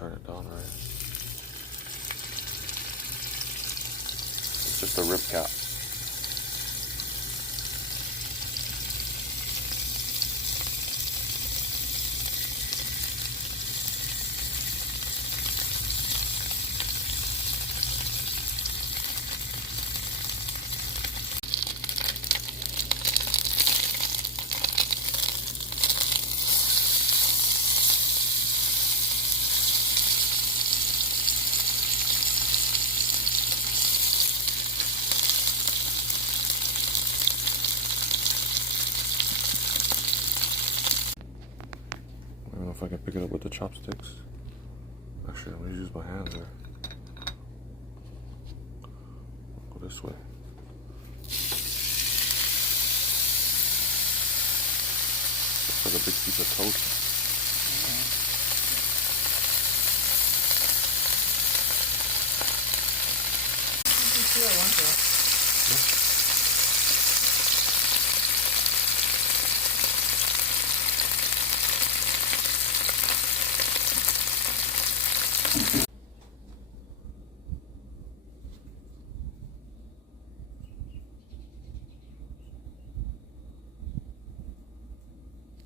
turn it down right. It's just a rib cap. I don't know if I can pick it up with the chopsticks. Actually, I'm gonna use my hands there. Go this way. Looks like a big piece of toast.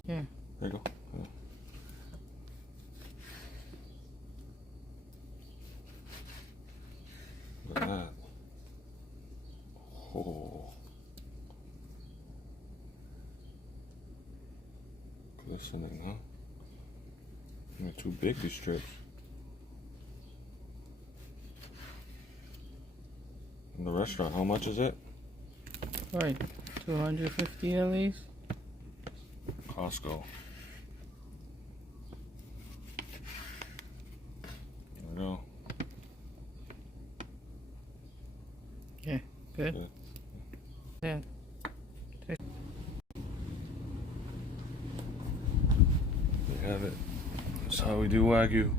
Yeah. There you go. Yeah. Look at that. Oh. Glistening, huh? They're too big, these strips. In the restaurant, how much is it? Right. 250 at least. Costco. There we go. Yeah. Good. Good. Yeah. You have it. That's how we do Wagyu.